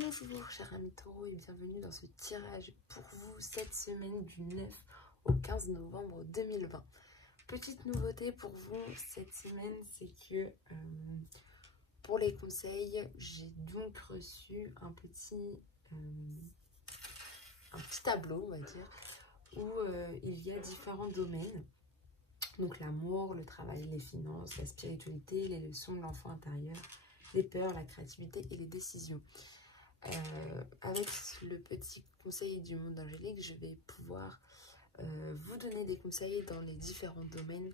Bonjour chers amis taureaux et bienvenue dans ce tirage pour vous cette semaine du 9 au 15 novembre 2020. Petite nouveauté pour vous cette semaine, c'est que pour les conseils, j'ai donc reçu un petit tableau, on va dire, où il y a différents domaines. Donc l'amour, le travail, les finances, la spiritualité, les leçons de l'enfant intérieur, les peurs, la créativité et les décisions. Avec le petit conseil du monde angélique, je vais pouvoir vous donner des conseils dans les différents domaines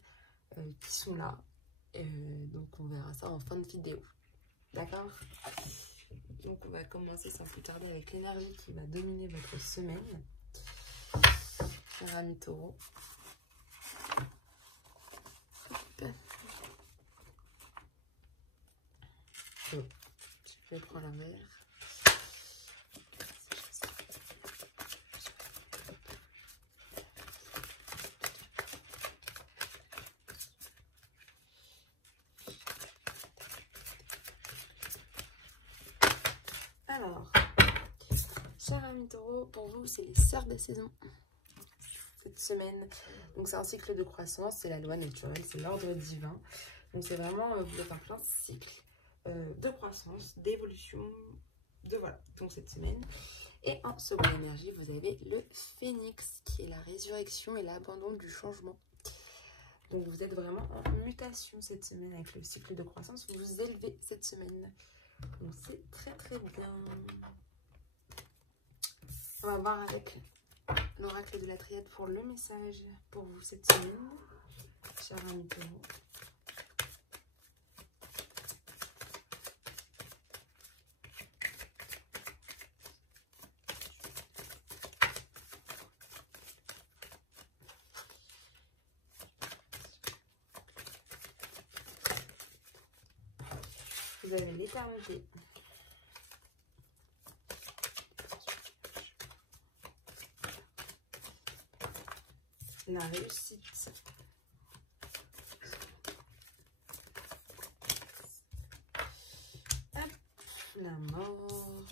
qui sont là. Donc on verra ça en fin de vidéo. D'accord? Donc on va commencer sans plus tarder avec l'énergie qui va dominer votre semaine. Chers amis taureaux. Oh, je vais prendre un verre. Alors, chers amis taureaux, pour vous, c'est les sœurs de la saison cette semaine. Donc, c'est un cycle de croissance, c'est la loi naturelle, c'est l'ordre divin. Donc, c'est vraiment, vous êtes en plein cycle de croissance, d'évolution, de voilà, donc cette semaine. Et en seconde énergie, vous avez le phénix, qui est la résurrection et l'abandon du changement. Donc, vous êtes vraiment en mutation cette semaine avec le cycle de croissance. Vous vous élevez cette semaine. Donc, c'est très, très bien. On va voir avec l'oracle de la triade pour le message pour vous cette semaine, chers amis taureaux. Vous avez l'éternité, la réussite, hop, la mort,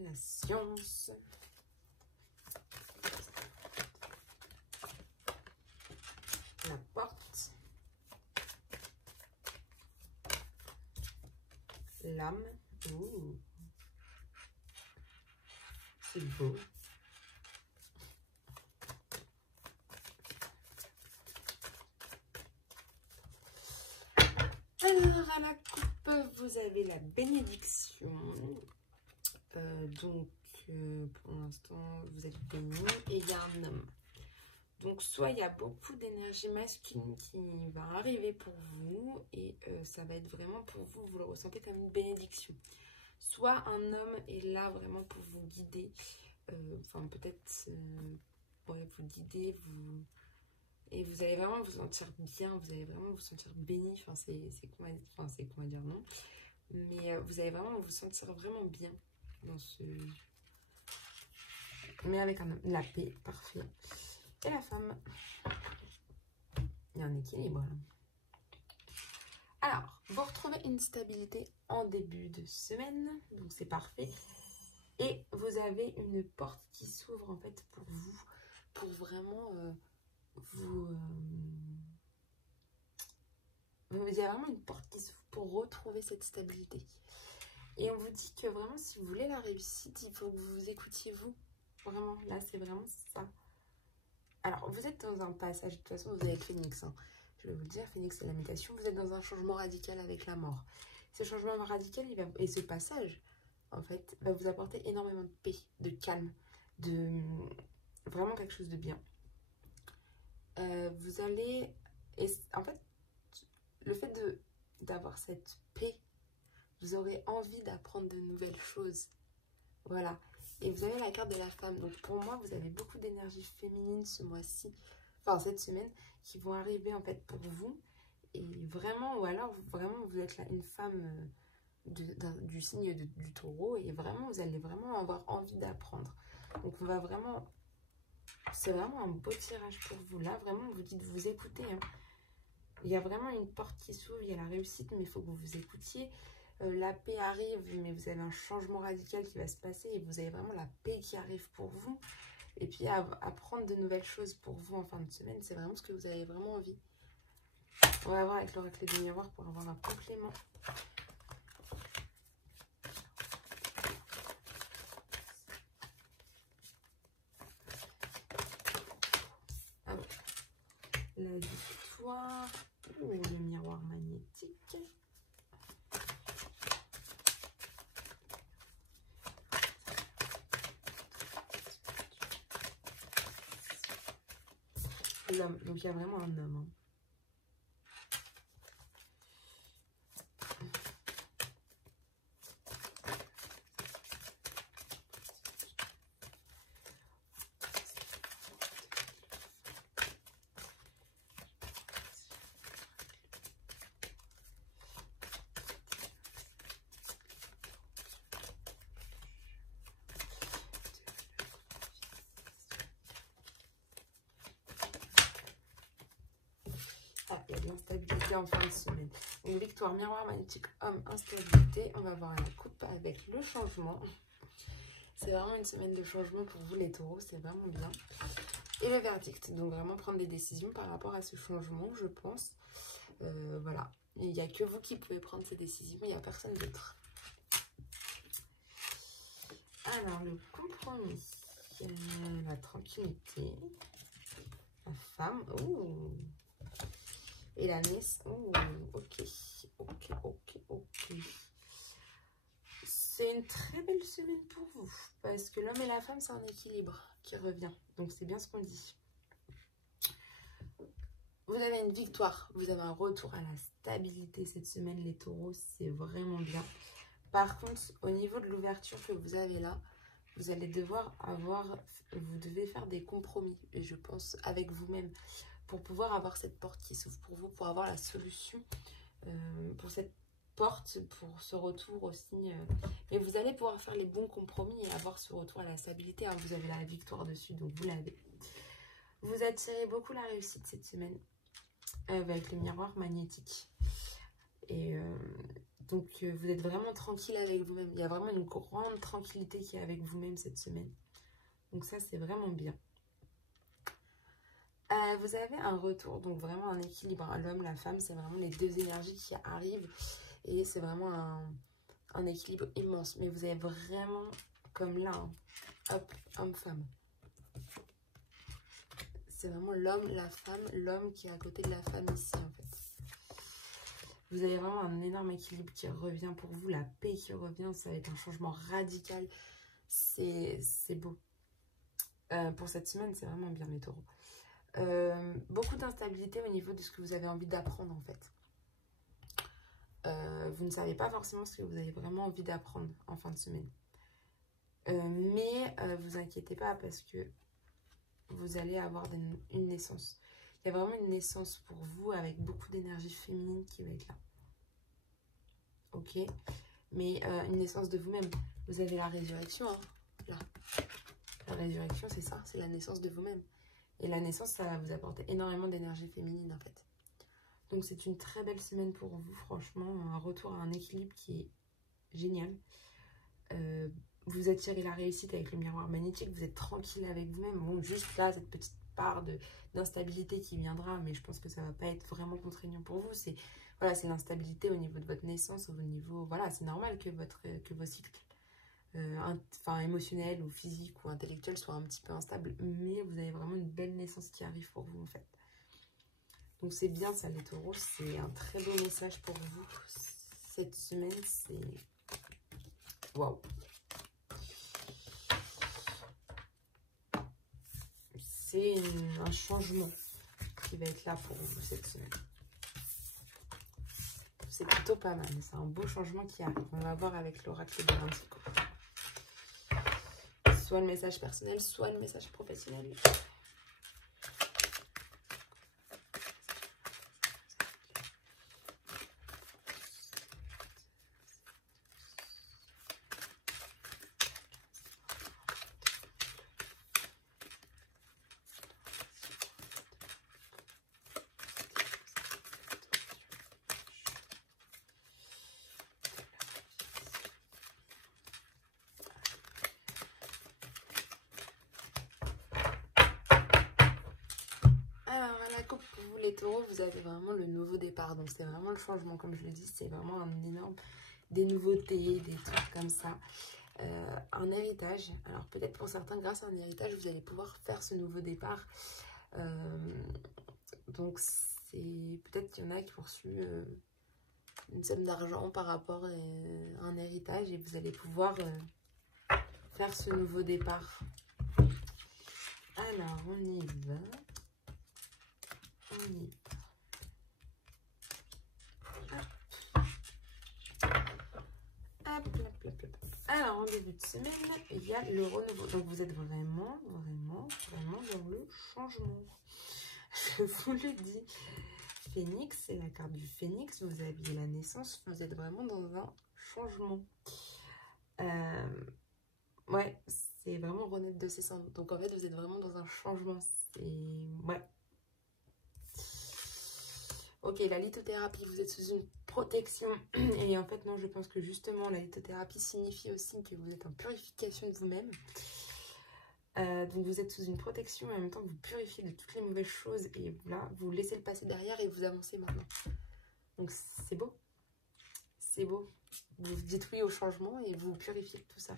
la science, la porte, l'âme. C'est beau. Alors, à la coupe, vous avez la bénédiction. Pour l'instant, vous êtes bénis. Et il y a un homme. Donc, soit il y a beaucoup d'énergie masculine qui va arriver pour vous. Et ça va être vraiment pour vous, vous le ressentez comme une bénédiction. Soit un homme est là vraiment pour vous guider. Enfin, peut-être ouais, vous guider, vous... Et vous allez vraiment vous sentir bien, vous allez vraiment vous sentir béni. Enfin, c'est comment dire non. Mais vous allez vraiment vous sentir vraiment bien dans ce... Mais avec la paix, parfait. Et la femme. Il y a un équilibre. Alors, vous retrouvez une stabilité en début de semaine. Donc, c'est parfait. Et vous avez une porte qui s'ouvre en fait pour vous. Pour vraiment... il y a vraiment une porte qui s'ouvre pour retrouver cette stabilité. Et on vous dit que vraiment, si vous voulez la réussite, il faut que vous vous écoutiez vous. Vraiment, là, c'est vraiment ça. Alors, vous êtes dans un passage, de toute façon, vous avez le phénix. Hein. Je vais vous le dire, phénix, c'est la mutation. Vous êtes dans un changement radical avec la mort. Ce changement radical, et ce passage, en fait, va vous apporter énormément de paix, de calme, de vraiment quelque chose de bien. Vous allez... En fait, le fait d'avoir cette paix, vous aurez envie d'apprendre de nouvelles choses. Voilà. Et vous avez la carte de la femme. Donc pour moi, vous avez beaucoup d'énergie féminine ce mois-ci, enfin cette semaine, qui vont arriver en fait pour vous. Et vraiment, ou alors vraiment vous êtes là une femme du signe du taureau. Et vraiment, vous allez vraiment avoir envie d'apprendre. Donc on va vraiment... C'est vraiment un beau tirage pour vous. Là, vraiment, vous dites vous écoutez. Hein. Il y a vraiment une porte qui s'ouvre, il y a la réussite, mais il faut que vous vous écoutiez. la paix arrive, mais vous avez un changement radical qui va se passer et vous avez vraiment la paix qui arrive pour vous. Et puis apprendre de nouvelles choses pour vous en fin de semaine, c'est vraiment ce que vous avez vraiment envie. On va voir avec l'oracle des miroirs pour avoir un complément. Ah bon. La victoire. Ou le miroir magnétique. L'homme. Donc il y a vraiment un homme. Hein. Ah, il y a de l'instabilité en fin de semaine. Donc, victoire, miroir magnétique, homme, instabilité. On va voir la coupe avec le changement. C'est vraiment une semaine de changement pour vous les taureaux, c'est vraiment bien. Et le verdict, donc vraiment prendre des décisions par rapport à ce changement, je pense. Voilà, il n'y a que vous qui pouvez prendre ces décisions, il n'y a personne d'autre. Alors, le compromis, la tranquillité, la femme, ouh. Et la naissance, ouh, ok. C'est une très belle semaine pour vous, parce que l'homme et la femme, c'est un équilibre qui revient. Donc, c'est bien ce qu'on dit. Vous avez une victoire, vous avez un retour à la stabilité cette semaine, les taureaux, c'est vraiment bien. Par contre, au niveau de l'ouverture que vous avez là, vous allez devoir vous devez faire des compromis, et je pense avec vous-même, pour pouvoir avoir cette porte qui s'ouvre pour vous, pour avoir la solution pour cette porte, pour ce retour aussi. Et vous allez pouvoir faire les bons compromis et avoir ce retour à la stabilité. Hein. Vous avez la victoire dessus, donc vous l'avez. Vous attirez beaucoup la réussite cette semaine avec le miroir magnétique. Et donc, vous êtes vraiment tranquille avec vous-même. Il y a vraiment une grande tranquillité qui est avec vous-même cette semaine. Donc ça, c'est vraiment bien. Vous avez un retour, donc vraiment un équilibre. Hein. L'homme, la femme, c'est vraiment les deux énergies qui arrivent. Et c'est vraiment un équilibre immense. Mais vous avez vraiment, comme là, hein, hop, homme-femme. C'est vraiment l'homme, la femme, l'homme qui est à côté de la femme ici, en fait. Vous avez vraiment un énorme équilibre qui revient pour vous. La paix qui revient, ça va être un changement radical. C'est beau. Pour cette semaine, c'est vraiment bien, les taureaux. Beaucoup d'instabilité au niveau de ce que vous avez envie d'apprendre en fait. Vous ne savez pas forcément ce que vous avez vraiment envie d'apprendre en fin de semaine. Mais vous inquiétez pas parce que vous allez avoir une naissance. Il y a vraiment une naissance pour vous avec beaucoup d'énergie féminine qui va être là. Ok. Mais une naissance de vous-même. Vous avez la résurrection, hein, là. La résurrection, c'est ça, c'est la naissance de vous-même. Et la naissance, ça va vous apporter énormément d'énergie féminine, en fait. Donc, c'est une très belle semaine pour vous, franchement. Un retour à un équilibre qui est génial. Vous attirez la réussite avec le miroir magnétique. Vous êtes tranquille avec vous-même. Bon, juste là, cette petite part d'instabilité qui viendra. Mais je pense que ça ne va pas être vraiment contraignant pour vous. C'est voilà, c'est l'instabilité au niveau de votre naissance, au niveau... Voilà, c'est normal que vos cycles... émotionnel ou physique ou intellectuel soit un petit peu instable, mais vous avez vraiment une belle naissance qui arrive pour vous en fait. Donc c'est bien ça les taureaux, c'est un très beau message pour vous cette semaine, c'est waouh. C'est un changement qui va être là pour vous cette semaine. C'est plutôt pas mal, c'est un beau changement qui arrive. On va voir avec l'oracle de l'Indigo. Soit le message personnel, soit le message professionnel. les taureaux, vous avez vraiment le nouveau départ. Donc c'est vraiment le changement, comme je le dis, c'est vraiment un énorme... Des nouveautés, des trucs comme ça. Un héritage. Alors peut-être pour certains, grâce à un héritage, vous allez pouvoir faire ce nouveau départ. Donc c'est peut-être qu'il y en a qui ont reçu une somme d'argent par rapport à un héritage et vous allez pouvoir faire ce nouveau départ. Alors on y va. On y va. Hop, hop, hop, hop, hop. Alors, en début de semaine, il y a le renouveau. Donc, vous êtes vraiment dans le changement. Je vous le dis. Phénix, c'est la carte du phénix. Vous aviez la naissance. Vous êtes vraiment dans un changement. Ouais, c'est vraiment renaître de ses cendres. Donc, en fait, vous êtes vraiment dans un changement. Ouais. Ok, la lithothérapie, vous êtes sous une protection. Et en fait, non, je pense que justement, la lithothérapie signifie aussi que vous êtes en purification de vous-même. Donc, vous êtes sous une protection et en même temps, vous purifiez de toutes les mauvaises choses. Et là, vous laissez le passé derrière et vous avancez maintenant. Donc, c'est beau. C'est beau. Vous dites oui au changement et vous purifiez tout ça.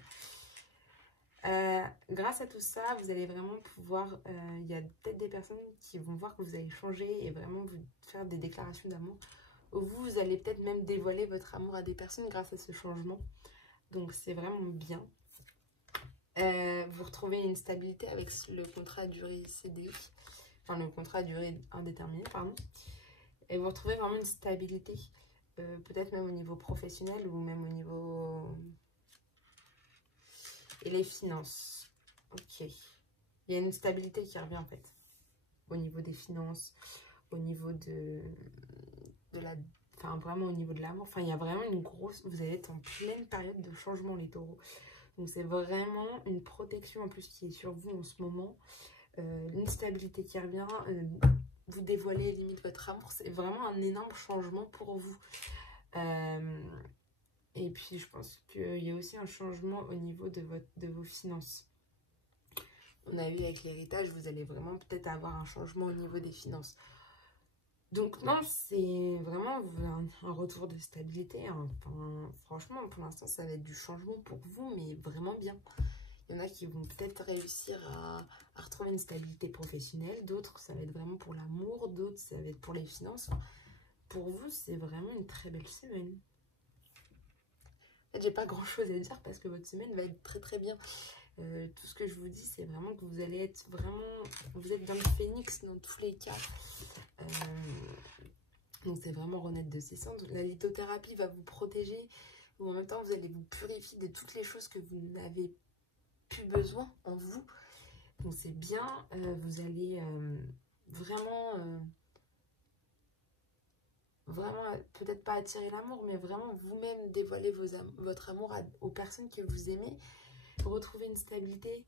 Grâce à tout ça, vous allez vraiment pouvoir, il y a peut-être des personnes qui vont voir que vous allez changer et vraiment vous faire des déclarations d'amour. Vous allez peut-être même dévoiler votre amour à des personnes grâce à ce changement. Donc c'est vraiment bien. Vous retrouvez une stabilité avec le contrat à durée CDI. Enfin le contrat à durée indéterminée, pardon. Et vous retrouvez vraiment une stabilité. Peut-être même au niveau professionnel ou même au niveau... Et les finances. Ok. Il y a une stabilité qui revient en fait. Au niveau des finances, au niveau de la... Enfin, vraiment au niveau de l'amour. Enfin, il y a vraiment une grosse... Vous allez être en pleine période de changement, les taureaux. Donc, c'est vraiment une protection en plus qui est sur vous en ce moment. Une stabilité qui revient. Vous dévoilez limite votre amour. C'est vraiment un énorme changement pour vous. Et puis, je pense qu'il y a aussi un changement au niveau de vos finances. On a vu avec l'héritage, vous allez vraiment peut-être avoir un changement au niveau des finances. Donc, non, c'est vraiment un retour de stabilité. Hein. Enfin, franchement, pour l'instant, ça va être du changement pour vous, mais vraiment bien. Il y en a qui vont peut-être réussir à retrouver une stabilité professionnelle. D'autres, ça va être vraiment pour l'amour. D'autres, ça va être pour les finances. Enfin, pour vous, c'est vraiment une très belle semaine. En fait, j'ai pas grand chose à dire parce que votre semaine va être très très bien. Tout ce que je vous dis, c'est vraiment que vous allez être vraiment... Vous êtes dans le phénix dans tous les cas. Donc c'est vraiment renaître de ses cendres. La lithothérapie va vous protéger. Ou en même temps, vous allez vous purifier de toutes les choses que vous n'avez plus besoin en vous. Donc c'est bien. Vous allez vraiment... Vraiment, peut-être pas attirer l'amour, mais vraiment vous-même dévoiler votre amour aux personnes que vous aimez. Retrouver une stabilité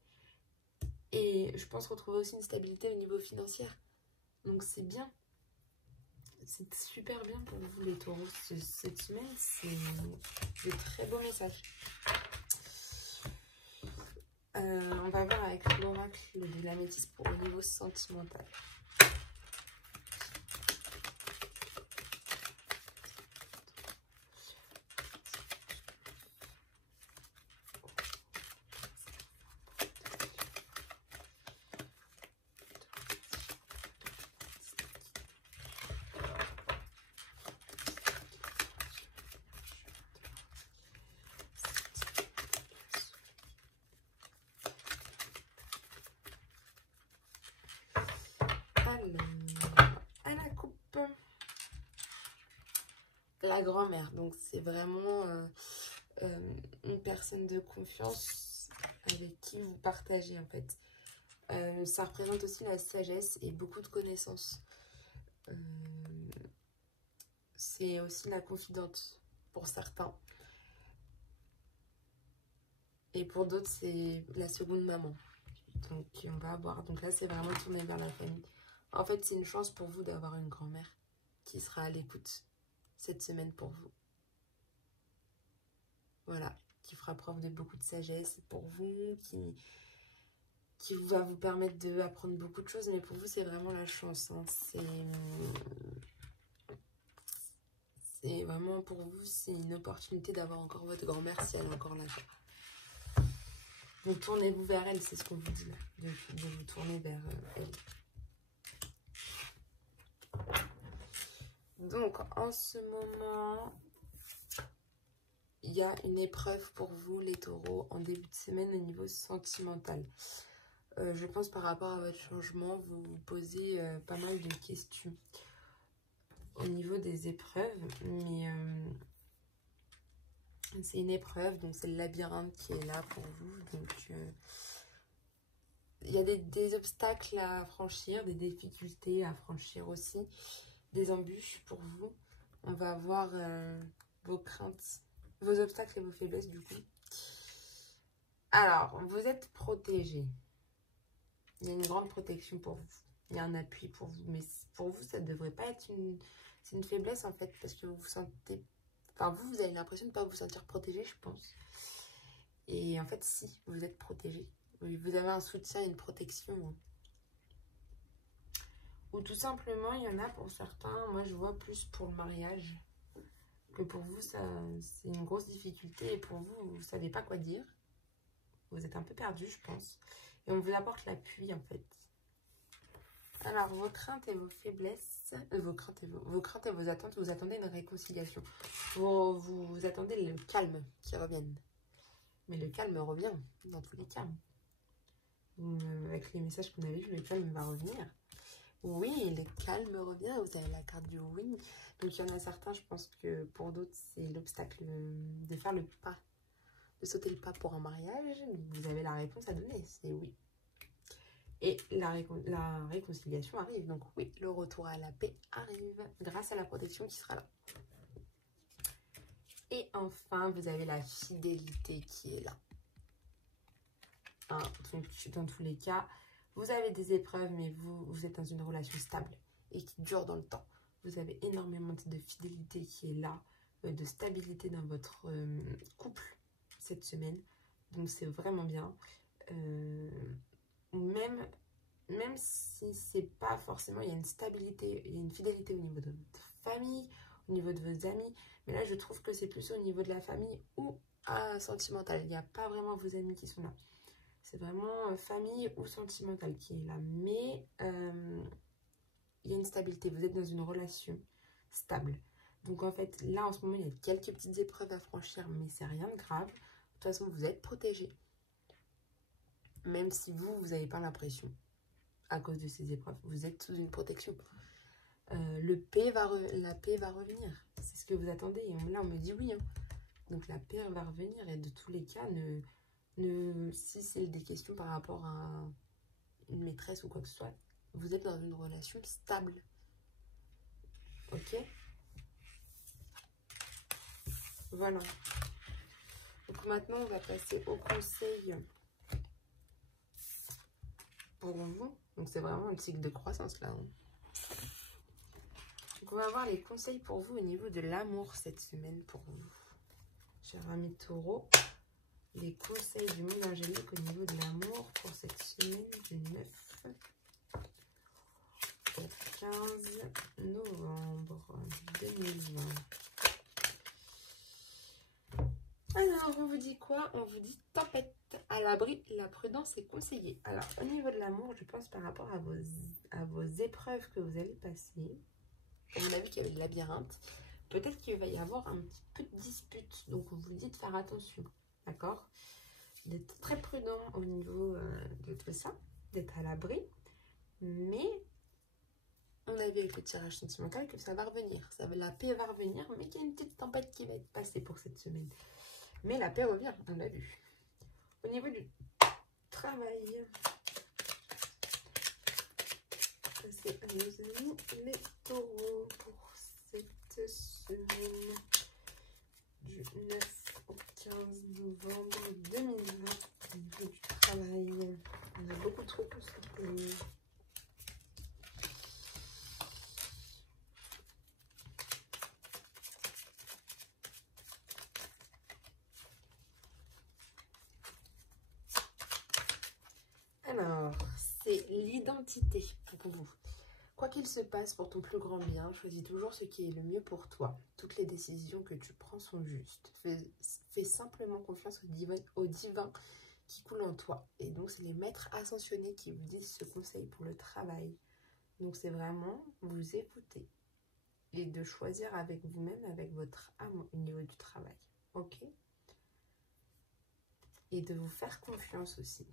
et je pense retrouver aussi une stabilité au niveau financier. Donc c'est bien. C'est super bien pour vous les taureaux. Cette semaine, c'est de très beaux messages. On va voir avec l'oracle de la métisse pour le niveau sentimental. À la coupe, la grand-mère, donc c'est vraiment une personne de confiance avec qui vous partagez en fait. Ça représente aussi la sagesse et beaucoup de connaissances. C'est aussi la confidente pour certains. Et pour d'autres, c'est la seconde maman. Donc on va avoir. Donc là, c'est vraiment tourné vers la famille. En fait, c'est une chance pour vous d'avoir une grand-mère qui sera à l'écoute cette semaine pour vous. Voilà, qui fera preuve de beaucoup de sagesse pour vous, qui va vous permettre d'apprendre beaucoup de choses. Mais pour vous, c'est vraiment la chance. Hein. C'est vraiment pour vous, c'est une opportunité d'avoir encore votre grand-mère si elle est encore là. Donc tournez-vous vers elle, c'est ce qu'on vous dit là. De vous tourner vers elle. Donc, en ce moment, il y a une épreuve pour vous, les taureaux, en début de semaine au niveau sentimental. Je pense par rapport à votre changement, vous vous posez pas mal de questions au niveau des épreuves. Mais c'est une épreuve, donc c'est le labyrinthe qui est là pour vous. Donc, il y a des obstacles à franchir, des difficultés à franchir aussi. Des embûches pour vous. On va voir vos craintes, vos obstacles et vos faiblesses du coup. Alors, vous êtes protégé. Il y a une grande protection pour vous. Il y a un appui pour vous. Mais pour vous, ça ne devrait pas être une... C'est une faiblesse en fait. Parce que vous vous sentez... Enfin, vous avez l'impression de ne pas vous sentir protégé, je pense. Et en fait, si, vous êtes protégé. Vous avez un soutien et une protection. Ou tout simplement, il y en a pour certains, moi je vois plus pour le mariage, que pour vous, c'est une grosse difficulté. Et pour vous, vous ne savez pas quoi dire. Vous êtes un peu perdu, je pense. Et on vous apporte l'appui, en fait. Alors, vos craintes et vos faiblesses, vos craintes et vos attentes, vous attendez une réconciliation. Vous attendez le calme qui revienne. Mais le calme revient, dans tous les cas. Avec les messages qu'on avait vus, le calme va revenir. Oui, le calme revient, vous avez la carte du oui. Donc, il y en a certains, je pense que pour d'autres, c'est l'obstacle de faire le pas, de sauter le pas pour un mariage. Vous avez la réponse à donner, c'est oui. Et la réconciliation arrive. Donc, oui, le retour à la paix arrive grâce à la protection qui sera là. Et enfin, vous avez la fidélité qui est là. Hein, donc, dans tous les cas, vous avez des épreuves, mais vous êtes dans une relation stable et qui dure dans le temps. Vous avez énormément de fidélité qui est là, de stabilité dans votre couple cette semaine. Donc, c'est vraiment bien. Même si c'est pas forcément, il y a une stabilité, il y a une fidélité au niveau de votre famille, au niveau de vos amis. Mais là, je trouve que c'est plus au niveau de la famille ou sentimental. Il n'y a pas vraiment vos amis qui sont là. C'est vraiment famille ou sentimentale qui est là. Mais il y a une stabilité. Vous êtes dans une relation stable. Donc en fait, là en ce moment, il y a quelques petites épreuves à franchir. Mais c'est rien de grave. De toute façon, vous êtes protégé. Même si vous n'avez pas l'impression. À cause de ces épreuves. Vous êtes sous une protection. La paix va revenir. C'est ce que vous attendez. Et là, on me dit oui. Hein. Donc la paix va revenir. Et de tous les cas, si c'est des questions par rapport à une maîtresse ou quoi que ce soit, vous êtes dans une relation stable. Ok? Voilà. Donc maintenant, on va passer au conseil pour vous. Donc c'est vraiment le cycle de croissance là. Hein. Donc on va voir les conseils pour vous au niveau de l'amour cette semaine pour vous. Chers amis taureaux. Les conseils du monde angélique au niveau de l'amour pour cette semaine du 9 au 15 novembre 2020. Alors, on vous dit quoi? On vous dit tempête à l'abri, la prudence est conseillée. Alors, au niveau de l'amour, je pense par rapport à vos épreuves que vous allez passer. On a vu qu'il y avait le labyrinthe. Peut-être qu'il va y avoir un petit peu de dispute. Donc, on vous dit de faire attention. D'accord? D'être très prudent au niveau de tout ça, d'être à l'abri. Mais on a vu avec le tirage sentimental que ça va revenir. La paix va revenir, mais qu'il y a une petite tempête qui va être passée pour cette semaine. Mais la paix revient, on l'a vu. Au niveau du travail, c'est à nos amis les taureaux pour cette semaine du 9 au 15 novembre 2020. Au niveau du travail, on a beaucoup de trucs aussi. Alors, c'est l'identité pour vous. Quoi qu'il se passe pour ton plus grand bien, choisis toujours ce qui est le mieux pour toi. Toutes les décisions que tu prends sont justes. Fais simplement confiance au divin qui coule en toi. Et donc, c'est les maîtres ascensionnés qui vous disent ce conseil pour le travail. Donc, c'est vraiment vous écouter et de choisir avec vous-même, avec votre âme au niveau du travail. Ok? Et de vous faire confiance aussi.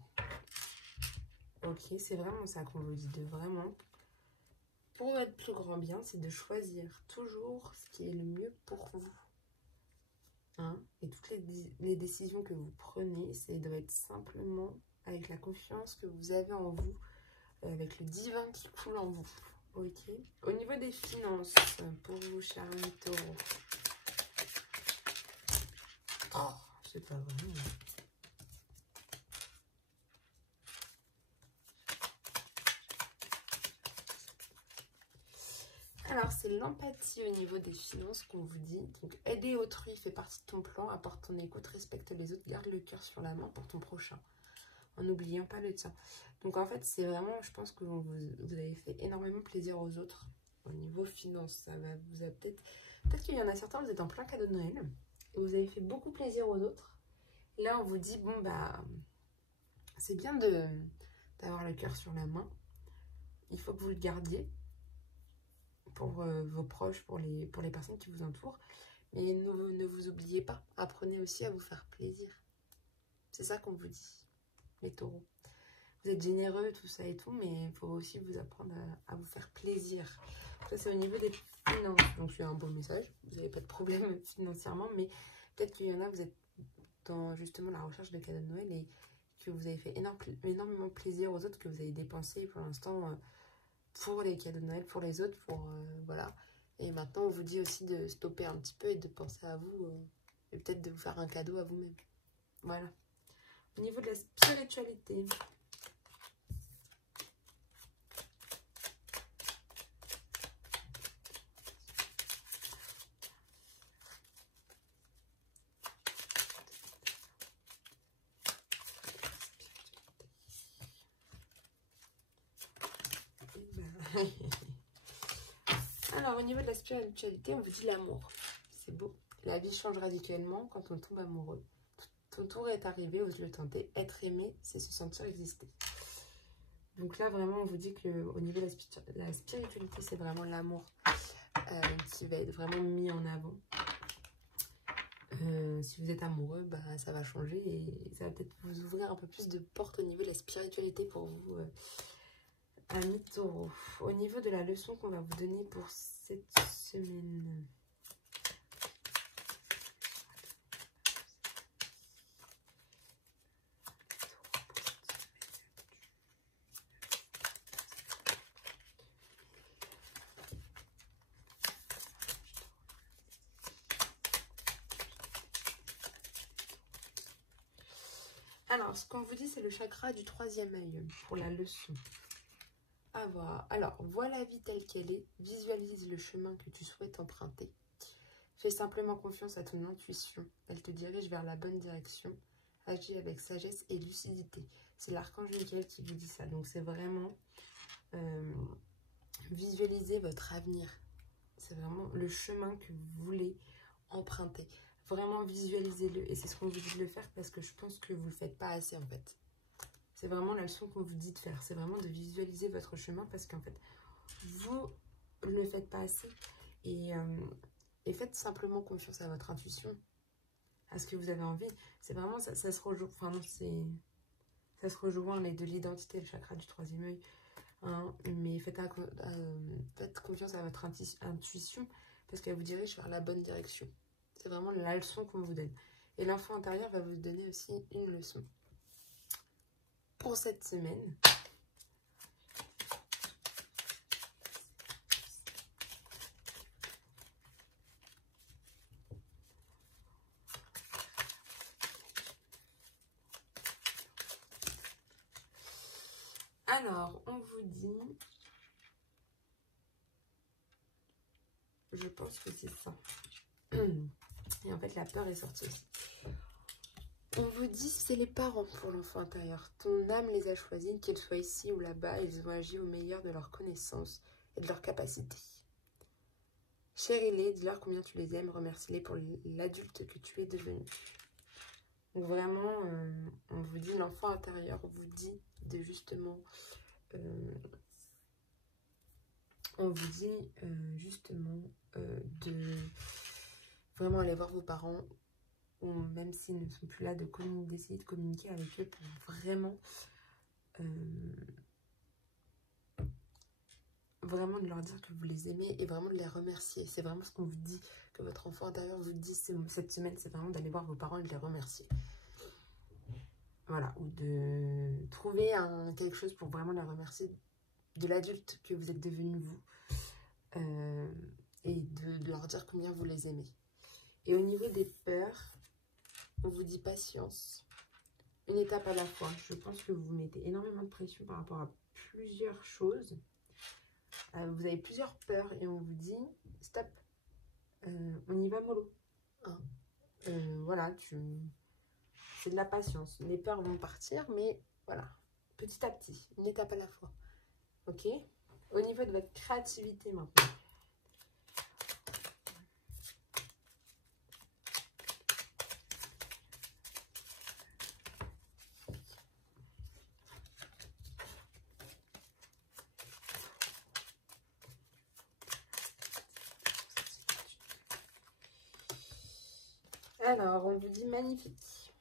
Ok, c'est vraiment ça qu'on vous dit, de vraiment, pour votre plus grand bien, c'est de choisir toujours ce qui est le mieux pour vous. Hein? Et toutes les décisions que vous prenez, c'est de être simplement avec la confiance que vous avez en vous, avec le divin qui coule en vous. Ok. Au niveau des finances, pour vous, chers amis taureaux. Oh, c'est pas vrai. Alors, c'est l'empathie au niveau des finances qu'on vous dit. Donc, aider autrui fait partie de ton plan. Apporte ton écoute, respecte les autres, garde le cœur sur la main pour ton prochain. En n'oubliant pas le tien. Donc, en fait, c'est vraiment, je pense que vous avez fait énormément plaisir aux autres. Au niveau finance, ça va vous a peut-être qu'il y en a certains, vous êtes en plein cadeau de Noël. Et vous avez fait beaucoup plaisir aux autres. Là, on vous dit, bon, bah, c'est bien d'avoir le cœur sur la main. Il faut que vous le gardiez. Pour vos proches, pour les personnes qui vous entourent. Mais ne vous oubliez pas, apprenez aussi à vous faire plaisir. C'est ça qu'on vous dit, les taureaux. Vous êtes généreux, tout ça et tout, mais il faut aussi vous apprendre à vous faire plaisir. Ça, c'est au niveau des finances. Donc, c'est un beau message. Vous n'avez pas de problème financièrement, mais peut-être qu'il y en a, vous êtes dans justement la recherche de cadeaux de Noël et que vous avez fait énormément plaisir aux autres, que vous avez dépensé pour l'instant... pour les cadeaux de Noël, pour les autres, voilà. Et maintenant, on vous dit aussi de stopper un petit peu et de penser à vous, et peut-être de vous faire un cadeau à vous-même. Voilà. Au niveau de la spiritualité. Alors, au niveau de la spiritualité, on vous dit l'amour. C'est beau. La vie change radicalement quand on tombe amoureux. Ton tour est arrivé, ose le tenter. Être aimé, c'est se sentir exister. Donc là, vraiment, on vous dit qu'au niveau de la spiritualité, c'est vraiment l'amour qui va être vraiment mis en avant. Si vous êtes amoureux, bah, ça va changer et ça va peut-être vous ouvrir un peu plus de portes au niveau de la spiritualité pour vous, amis taureaux. Au niveau de la leçon qu'on va vous donner pour cette semaine. Alors, ce qu'on vous dit, c'est le chakra du 3e œil pour la leçon. Alors, vois la vie telle qu'elle est, visualise le chemin que tu souhaites emprunter. Fais simplement confiance à ton intuition, elle te dirige vers la bonne direction. Agis avec sagesse et lucidité. C'est l'archange Michael qui vous dit ça. Donc, c'est vraiment visualiser votre avenir. C'est vraiment le chemin que vous voulez emprunter. Vraiment visualisez-le. Et c'est ce qu'on vous dit de le faire parce que je pense que vous ne le faites pas assez en fait. C'est vraiment la leçon qu'on vous dit de faire. C'est vraiment de visualiser votre chemin parce qu'en fait, vous ne le faites pas assez. Et faites simplement confiance à votre intuition, à ce que vous avez envie. C'est vraiment, ça se rejoint. Enfin, non, ça se rejoint les de l'identité, le chakra du 3e œil. Hein, mais faites confiance à votre intuition parce qu'elle vous dirige vers la bonne direction. C'est vraiment la leçon qu'on vous donne. Et l'enfant intérieur va vous donner aussi une leçon. Pour cette semaine, alors on vous dit, je pense que c'est ça. Et en fait la peur est sortie aussi. On vous dit c'est les parents pour l'enfant intérieur. Ton âme les a choisis, qu'ils soient ici ou là-bas, ils ont agi au meilleur de leurs connaissances et de leurs capacités. Chéris-les, dis-leur combien tu les aimes, remercie-les pour l'adulte que tu es devenu. Donc vraiment, on vous dit, l'enfant intérieur vous dit de justement... on vous dit justement de vraiment aller voir vos parents, ou même s'ils ne sont plus là, d'essayer de communiquer avec eux pour vraiment, vraiment de leur dire que vous les aimez et vraiment de les remercier. C'est vraiment ce qu'on vous dit, que votre enfant intérieur vous dit cette semaine, c'est vraiment d'aller voir vos parents et de les remercier. Voilà, ou de trouver quelque chose pour vraiment les remercier de l'adulte que vous êtes devenu vous. Et de leur dire combien vous les aimez. Et au niveau des peurs, on vous dit patience, une étape à la fois. Je pense que vous mettez énormément de pression par rapport à plusieurs choses. Vous avez plusieurs peurs et on vous dit stop, on y va mollo. Hein. Voilà, c'est de la patience. Les peurs vont partir, mais voilà, petit à petit, une étape à la fois. Ok? Au niveau de votre créativité maintenant. Alors, on vous dit magnifique.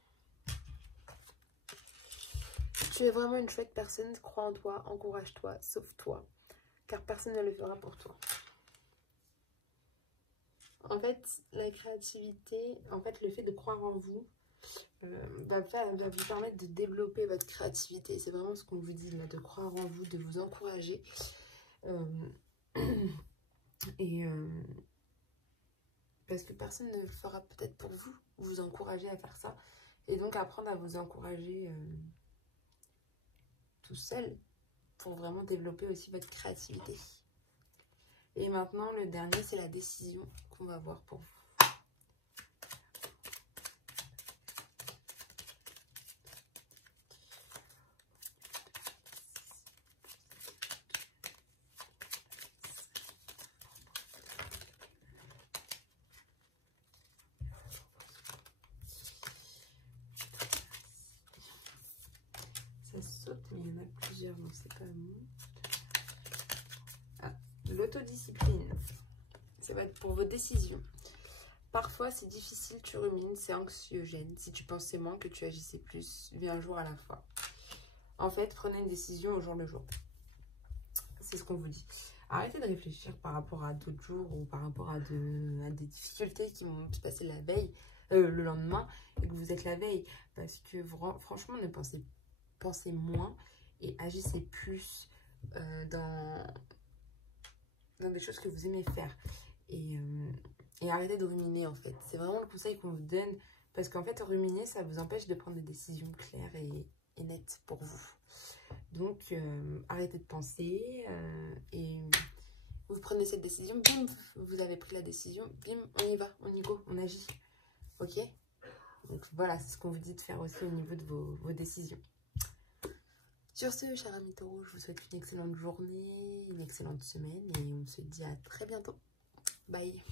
Tu es vraiment une chouette personne, crois en toi, encourage-toi, sauve-toi, car personne ne le fera pour toi. En fait, la créativité, en fait, le fait de croire en vous va vous permettre de développer votre créativité. C'est vraiment ce qu'on vous dit, là, de croire en vous, de vous encourager. Parce que personne ne le fera peut-être pour vous, vous encourager à faire ça. Et donc apprendre à vous encourager tout seul pour vraiment développer aussi votre créativité. Et maintenant, le dernier, c'est la décision qu'on va voir pour vous. Ça saute, mais il y en a plusieurs, donc c'est pas bon. Ah, l'autodiscipline, ça va être pour vos décisions. Parfois, c'est difficile, tu rumines, c'est anxiogène. Si tu pensais moins, que tu agissais plus, vis un jour à la fois. En fait, prenez une décision au jour le jour. C'est ce qu'on vous dit. Arrêtez de réfléchir par rapport à d'autres jours ou par rapport à des difficultés qui vont se passer la veille, le lendemain, et que vous êtes la veille. Parce que franchement, ne pensez moins et agissez plus dans des choses que vous aimez faire. Et arrêtez de ruminer, en fait. C'est vraiment le conseil qu'on vous donne. Parce qu'en fait, ruminer, ça vous empêche de prendre des décisions claires et nettes pour vous. Donc, arrêtez de penser et vous prenez cette décision, bim, vous avez pris la décision, bim, on y va, on y go, on agit. Ok? Donc voilà, c'est ce qu'on vous dit de faire aussi au niveau de vos décisions. Sur ce, chers amis taureaux, je vous souhaite une excellente journée, une excellente semaine et on se dit à très bientôt. Bye!